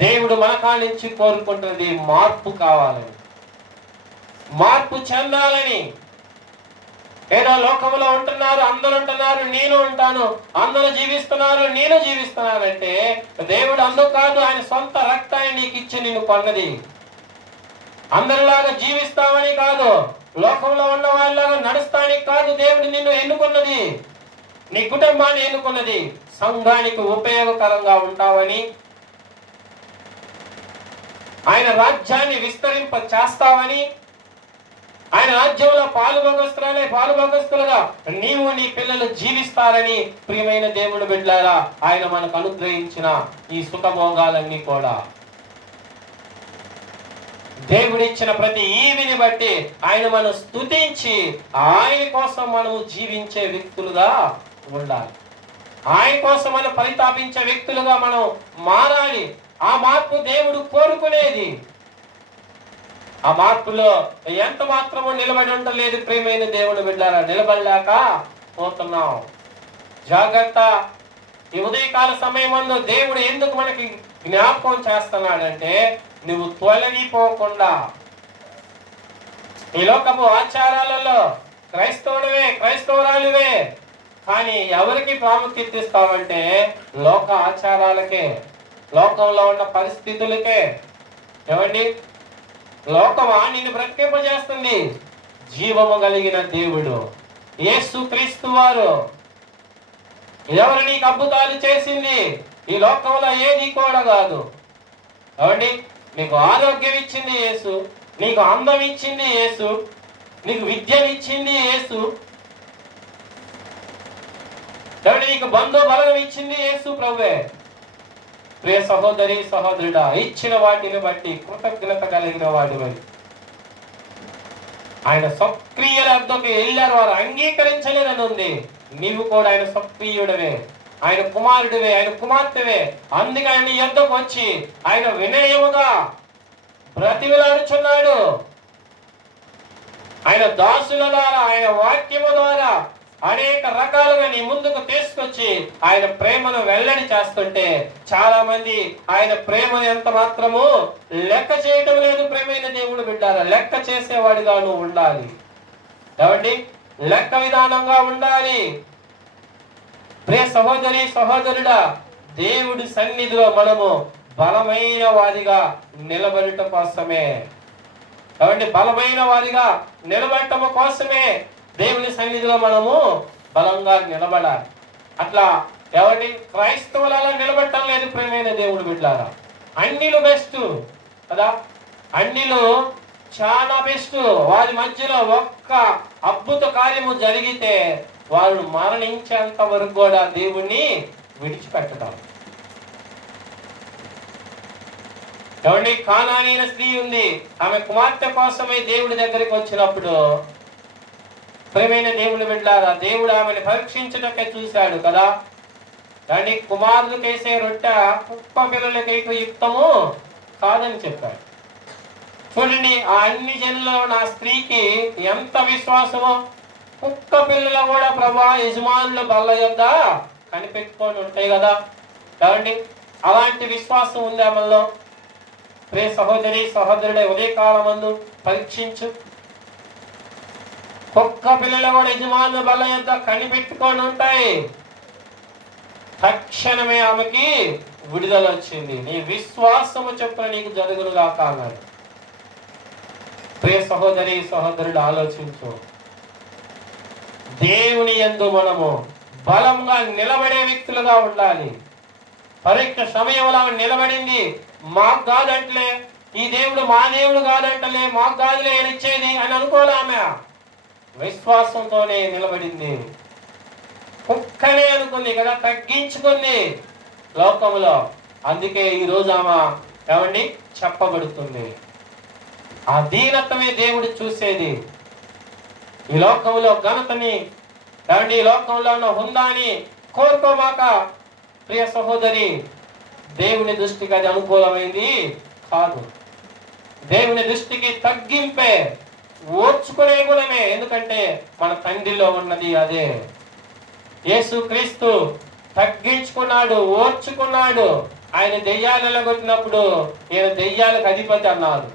దేవుడు మన కాడి నుంచి కోరుకుంటున్నది మార్పు కావాలని, మార్పు చెందాలని. ఏదో లోకంలో ఉంటున్నారు, అందరూ ఉంటున్నారు, నేను ఉంటాను, అందరూ జీవిస్తున్నారు, నేను జీవిస్తున్నానంటే దేవుడు అందుకు కాదు, ఆయన సొంత రక్తాన్ని నీకు ఇచ్చి నిన్ను కొన్నది. అందరిలాగా జీవిస్తామని కాదు, లోకంలో ఉన్న వాళ్ళలాగా నడుస్తానికి కాదు దేవుడు నిన్ను ఎన్నుకున్నది. నీ కుటుంబాన్ని ఎన్నుకున్నది సంఘానికి ఉపయోగకరంగా ఉంటావని, ఆయన రాజ్యాన్ని విస్తరింప చేస్తావని, ఆయన రాజ్యంలో పాలుభాగస్తులుగా నీవు నీ పిల్లలు జీవిస్తారని. ప్రియమైన దేవుడు బిడ్డలారా, ఆయన మనకు అనుగ్రహించిన ఈ సుఖభోగాలన్నీ కూడా దేవుడిచ్చిన ప్రతి ఈవిని బట్టి ఆయన మనం స్తుతించి ఆయన కోసం మనము జీవించే వ్యక్తులుగా ఉండాలి. ఆయన కోసం మనం పరితాపించే వ్యక్తులుగా మనం మారాలి. ఆ మార్పు దేవుడు కోరుకునేది. ఆ మార్పులో ఎంత మాత్రమో నిలబడి ఉండలేదు ప్రియమైన దేవుని బిడ్డలారా. నిలబడలేక పోతున్నాం. జాగ్రత్త. ఈ ఉదయకాల సమయమందు దేవుడు ఎందుకు మనకి జ్ఞాపకం చేస్తున్నాడంటే, నువ్వు తొలగిపోకుండా ఈ లోకపు ఆచారాలలో క్రైస్తవురాలువే, కానీ ఎవరికి ప్రాముఖ్యత ఇస్తావంటే లోక ఆచారాలకే, లోకంలో ఉన్న పరిస్థితులకే. ఏమండి, లోకమా నిన్ను బ్రతికింపజేస్తుంది. జీవము కలిగిన దేవుడు యేసు క్రీస్తు వారు ఎవరు నీకు అద్భుతాలు చేసింది? ఈ లోకంలో ఏది కూడా కాదు. ఏమండి, నీకు ఆరోగ్యం ఇచ్చింది యేసు, నీకు అందం ఇచ్చింది యేసు, నీకు విద్యనిచ్చింది యేసు, నీకు బంధు బలం ఇచ్చింది యేసు ప్రభువే. ప్రియ సహోదరి సహోదరుడా, ఇచ్చిన వాటిని బట్టి కృతజ్ఞత కలిగిన వాడివై ఆయన సక్రియుల వద్దకు వెళ్ళారు, వారు అంగీకరించలేదని ఉంది. నీవు కూడా ఆయన సక్రియుడవే, ఆయన కుమారుడివే, ఆయన కుమార్తెవే. అందుకే ఆయన యొద్దకు వచ్చి ఆయన వినయముగా బ్రతిమిలాడుచున్నాడు. ఆయన దాసుల ద్వారా, ఆయన వాక్యము ద్వారా అనేక రకాలుగా నీ ముందుకు తీసుకొచ్చి ఆయన ప్రేమను వెల్లడి చేస్తుంటే చాలా మంది ఆయన ప్రేమను ఎంత మాత్రము లెక్క చేయటం లేదు. ప్రేమైన దేవుడు బిడ్డారా, లెక్క చేసేవాడిగా నువ్వు ఉండాలి. ఏమండి, లెక్క విధానంగా ఉండాలి. ప్రియ సహోదరి సహోదరుడా, దేవుడి సన్నిధిలో మనము బలమైన వారిగా నిలబడటం కోసమే, కాబట్టి బలమైన వారిగా నిలబడటం కోసమే దేవుని సన్నిధిలో మనము బలంగా నిలబడాలి. అట్లా ఎవరిని క్రైస్తవులు అలా నిలబడటం లేదు. ప్రేమైన దేవుడు బిడ్డారా, అన్నిలు బెస్ట్ కదా, అన్నిలు చాలా బెస్ట్. వారి మధ్యలో ఒక్క అద్భుత కార్యము జరిగితే వారు మరణించేంత వరకు కూడా దేవుణ్ణి విడిచిపెట్టడం. ఏమండి, కానానీయ స్త్రీ ఉంది. ఆమె కుమార్తె కోసమే దేవుడి దగ్గరికి వచ్చినప్పుడు ప్రేమైన దేవుని బిడ్డలారా, దేవుడు ఆమెను పరీక్షించటకే చూశాడు కదా. దాన్ని కుమారులు కేసే రొట్టె కుక్క పిల్లలకైతే యుక్తము కాదని చెప్పాడు. చూడండి, ఆ అన్ని జనుల్లో నా స్త్రీకి ఎంత విశ్వాసమో. కుక్క పిల్లలు కూడా ప్రభా యజమానుల బల్ల యొద్ద కనిపెట్టుకొని ఉంటాయి కదా. ఏమండి, అలాంటి విశ్వాసం ఉంది ఆమెలో. ప్రియ సహోదరి సహోదరుడే, ఉదయకాలం మందు పరీక్షించు. కుక్క పిల్లలు కూడా యజమానుల బల్ల యొద్ద కనిపెట్టుకొని ఉంటాయి. తక్షణమే ఆమెకి విడుదల వచ్చింది. నీ విశ్వాసము చొప్పున నీకు జరుగునుగాక అన్నాడు. ప్రియ సహోదరి సహోదరుడు, ఆలోచించు. దేవుని యందు మనము బలంగా నిలబడే వ్యక్తులుగా ఉండాలి. పరీక్ష సమయంలో నిలబడింది. మాకు కాదంటలే, ఈ దేవుడు మా దేవుడు కాదంటలే, మాకు కాదులే ఇచ్చేది అని అనుకోలేమే. విశ్వాసంతోనే నిలబడింది. కుక్కనే అనుకుంది కదా, తగ్గించుకుంది లోకంలో. అందుకే ఈరోజు ఆమె ఏమండి చెప్పబడుతుంది. ఆ దీనత్వమే దేవుడు చూసేది. ఈ లోకంలో ఘనతని, ఏమండి ఈ లోకంలో ఉన్న హుందాని కోరుకోమాక ప్రియ సహోదరి. దేవుని దృష్టికి అది అనుకూలమైంది కాదు. దేవుని దృష్టికి తగ్గింపే, ఓర్చుకునే గుణమే. ఎందుకంటే మన తండ్రిలో ఉన్నది అదే. యేసు క్రీస్తు తగ్గించుకున్నాడు, ఓర్చుకున్నాడు. ఆయన దెయ్యాలు ఎలగొట్టినప్పుడు ఈయన దెయ్యాలకు అధిపతి అన్నారు.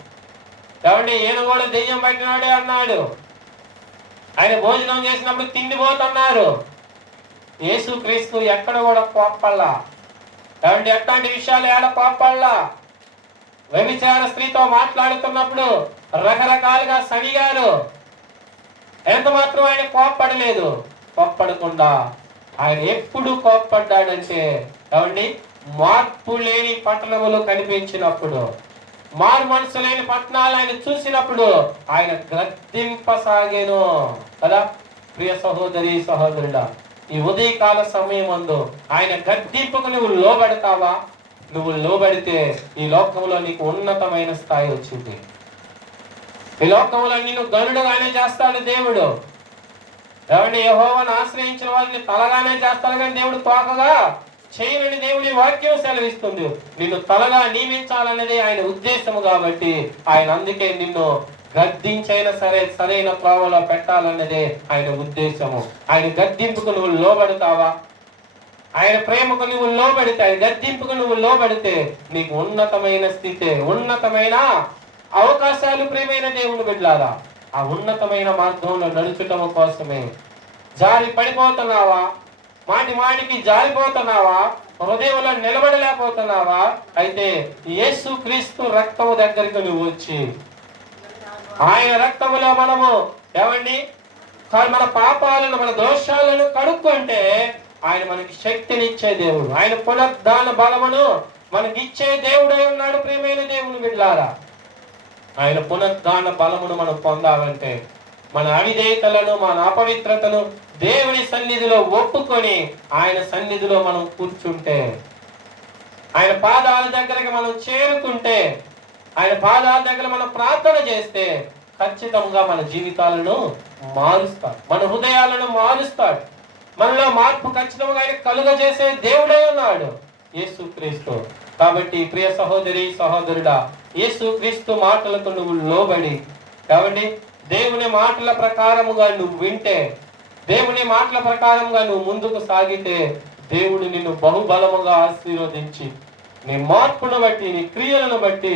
కాబట్టి ఈయన కూడా దెయ్యం పట్టినాడే అన్నాడు. ఆయన భోజనం చేసినప్పుడు తిండిపోతున్నారు. యేసు క్రీస్తు ఎక్కడ కూడా కోప్పల్లా. కాబట్టి ఎట్లాంటి విషయాలు ఏడ కోప్పల్లా. వ్యభిచార స్త్రీతో మాట్లాడుతున్నప్పుడు రకరకాలుగా సనిగారు. ఎంత మాత్రం ఆయన కోప్పడలేదు. కోప్పడకుండా ఆయన ఎప్పుడు కోప్పడ్డాడంటే, కాబట్టి మార్పు లేని పట్టణములు కనిపించినప్పుడు, మారు మనసు లేని పట్టణాలు ఆయన చూసినప్పుడు ఆయన గద్దింపసాగేను కదా. ప్రియ సహోదరి సహోదరుడా, ఈ ఉదయకాల సమయమందు ఆయన గద్దింపుకు నువ్వు లోబడతావా? నువ్వు లోబడితే ఈ లోకంలో నీకు ఉన్నతమైన స్థాయి వచ్చింది. ఈ లోకంలో నిన్ను గనుడుగానే చేస్తాడు దేవుడు. ఏమంటే యెహోవాను ఆశ్రయించిన వారిని తలగానే చేస్తాడు, కానీ దేవుడు తోకగా చేయనని దేవుడి వాక్యం సెలవిస్తుంది. నిన్ను తలగా నియమించాలనేది ఆయన ఉద్దేశము. కాబట్టి ఆయన అందుకే నిన్ను గద్దించైనా సరే సరైన త్రోవలో పెట్టాలన్నదే ఆయన ఉద్దేశము. ఆయన గద్దింపుకు నువ్వు లోబడతావా? ఆయన ప్రేమకు నువ్వు లోబడితే, ఆయన గద్దింపుకు నువ్వు లోబడితే నీకు ఉన్నతమైన స్థితి, ఉన్నతమైన అవకాశాలు ప్రియమైన దేవుని బిడ్డలారా. ఆ ఉన్నతమైన మార్గంలో నడుచటం కోసమే. జారి పడిపోతున్నావా? మాటి మాటికి జారిపోతున్నావా? హృదయంలో నిలబడలేకపోతున్నావా? అయితే యేసు క్రీస్తు రక్తము దగ్గరికి నువ్వు వచ్చి ఆయన రక్తములో మనము ఏమండి మన పాపాలను, మన దోషాలను కడుక్కుంటే ఆయన మనకి శక్తినిచ్చే దేవుడు. ఆయన పునరుద్ధాన బలమును మనకిచ్చే దేవుడై ఉన్నాడు. ప్రియమైన దేవుని బిడ్డలారా, ఆయన పునరుద్ధాన బలమును మనం పొందాలంటే మన అవిధేయతలను, మన అపవిత్రతను దేవుని సన్నిధిలో ఒప్పుకొని ఆయన సన్నిధిలో మనం కూర్చుంటే, ఆయన పాదాల దగ్గరికి మనం చేరుకుంటే, ఆయన పాదాల దగ్గర మనం ప్రార్థన చేస్తే ఖచ్చితంగా మన జీవితాలను మారుస్తాడు, మన హృదయాలను మారుస్తాడు. మనలో మార్పు ఖచ్చితంగా ఆయన కలుగజేసే దేవుడై ఉన్నాడు యేసు క్రీస్తు. కాబట్టి ప్రియ సహోదరి సహోదరుడా, యేసుక్రీస్తు మాటలకు నువ్వు లోబడి, కాబట్టి దేవుని మాటల ప్రకారముగా నువ్వు వింటే, దేవుని మాటల ప్రకారంగా నువ్వు ముందుకు సాగితే, దేవుడు నిన్ను బహుబలముగా ఆశీర్వదించి నీ మార్పును బట్టి, నీ క్రియలను బట్టి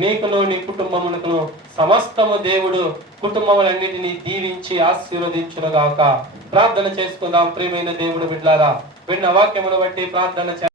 నీకును నీ కుటుంబమునకును సమస్తము దేవుడు కుటుంబములన్నిటినీ దీవించి ఆశీర్వదించునుగాక. ప్రార్థన చేసుకుందాం. ప్రియమైన దేవుడు బిడ్డలారా, విన్న వాక్యమును బట్టి ప్రార్థన